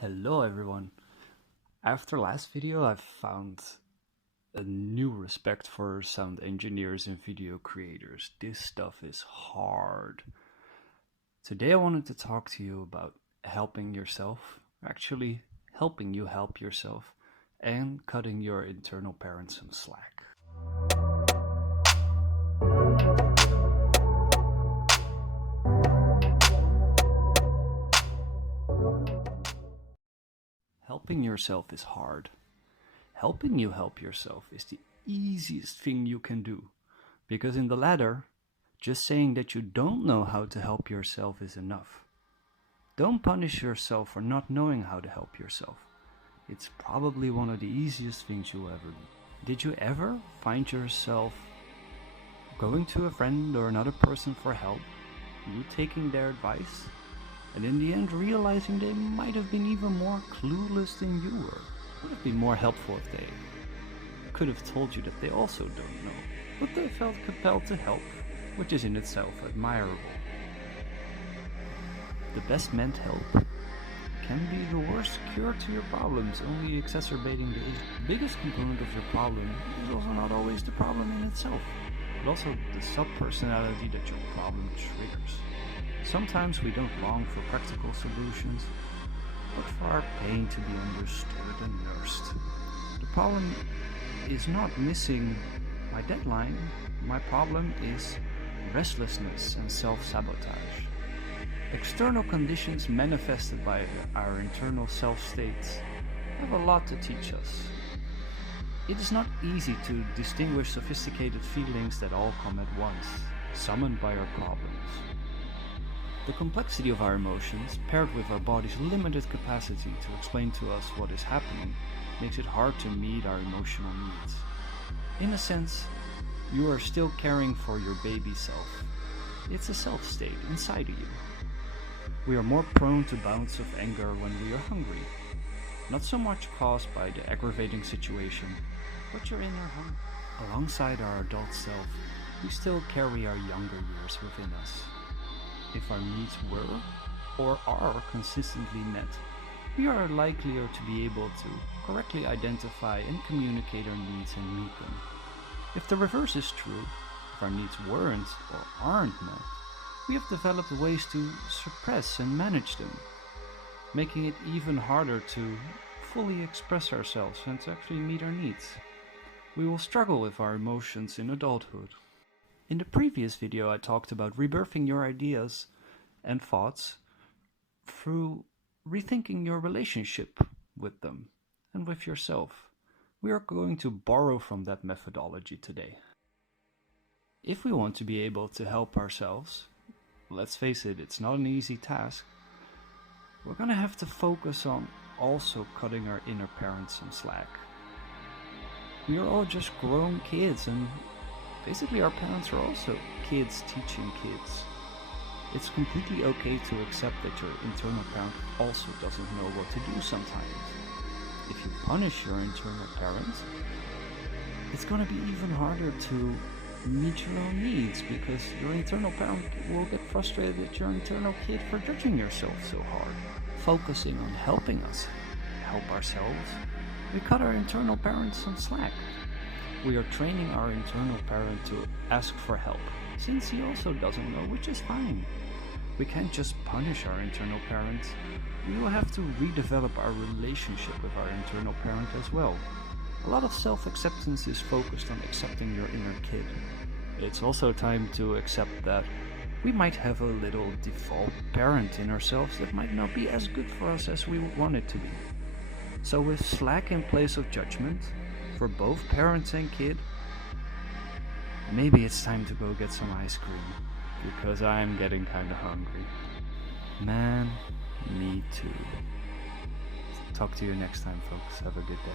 Hello everyone. After last video I've found a new respect for sound engineers and video creators. This stuff is hard. Today I wanted to talk to you about helping yourself, actually helping you help yourself, and cutting your internal parents some slack. Helping yourself is hard. Helping you help yourself is the easiest thing you can do, because in the latter, just saying that you don't know how to help yourself is enough. Don't punish yourself for not knowing how to help yourself. It's probably one of the easiest things you'll ever do. Did you ever find yourself going to a friend or another person for help, you taking their advice, and in the end realizing they might have been even more clueless than you were? Would have been more helpful if they could have told you that they also don't know, but they felt compelled to help, which is in itself admirable. The best meant help can be the worst cure to your problems, only exacerbating the issue. The biggest component of your problem is also not always the problem in itself, but also the sub-personality that your problem triggers. Sometimes we don't long for practical solutions, but for our pain to be understood and nursed. The problem is not missing my deadline. My problem is restlessness and self-sabotage. External conditions manifested by our internal self-states have a lot to teach us. It is not easy to distinguish sophisticated feelings that all come at once, summoned by our problems. The complexity of our emotions, paired with our body's limited capacity to explain to us what is happening, makes it hard to meet our emotional needs. In a sense, you are still caring for your baby self. It's a self-state inside of you. We are more prone to bouts of anger when we are hungry. Not so much caused by the aggravating situation, but your inner hunger. Alongside our adult self, we still carry our younger years within us. If our needs were or are consistently met, we are likelier to be able to correctly identify and communicate our needs and meet them. If the reverse is true, if our needs weren't or aren't met, we have developed ways to suppress and manage them, making it even harder to fully express ourselves and to actually meet our needs. We will struggle with our emotions in adulthood. In the previous video I talked about rebirthing your ideas and thoughts through rethinking your relationship with them and with yourself. We are going to borrow from that methodology today. If we want to be able to help ourselves, let's face it, it's not an easy task, we're gonna have to focus on also cutting our inner parents some slack. We are all just grown kids, and basically our parents are also kids teaching kids. It's completely okay to accept that your internal parent also doesn't know what to do sometimes. If you punish your internal parent, it's gonna be even harder to meet your own needs, because your internal parent will get frustrated at your internal kid for judging yourself so hard. Focusing on helping us help ourselves, we cut our internal parents some slack. We are training our internal parent to ask for help, since he also doesn't know, which is fine. We can't just punish our internal parent. We will have to redevelop our relationship with our internal parent as well. A lot of self-acceptance is focused on accepting your inner kid. It's also time to accept that we might have a little default parent in ourselves that might not be as good for us as we want it to be. So with slack in place of judgment, for both parents and kid, maybe it's time to go get some ice cream, because I'm getting kinda hungry. Man, me too. Talk to you next time, folks. Have a good day.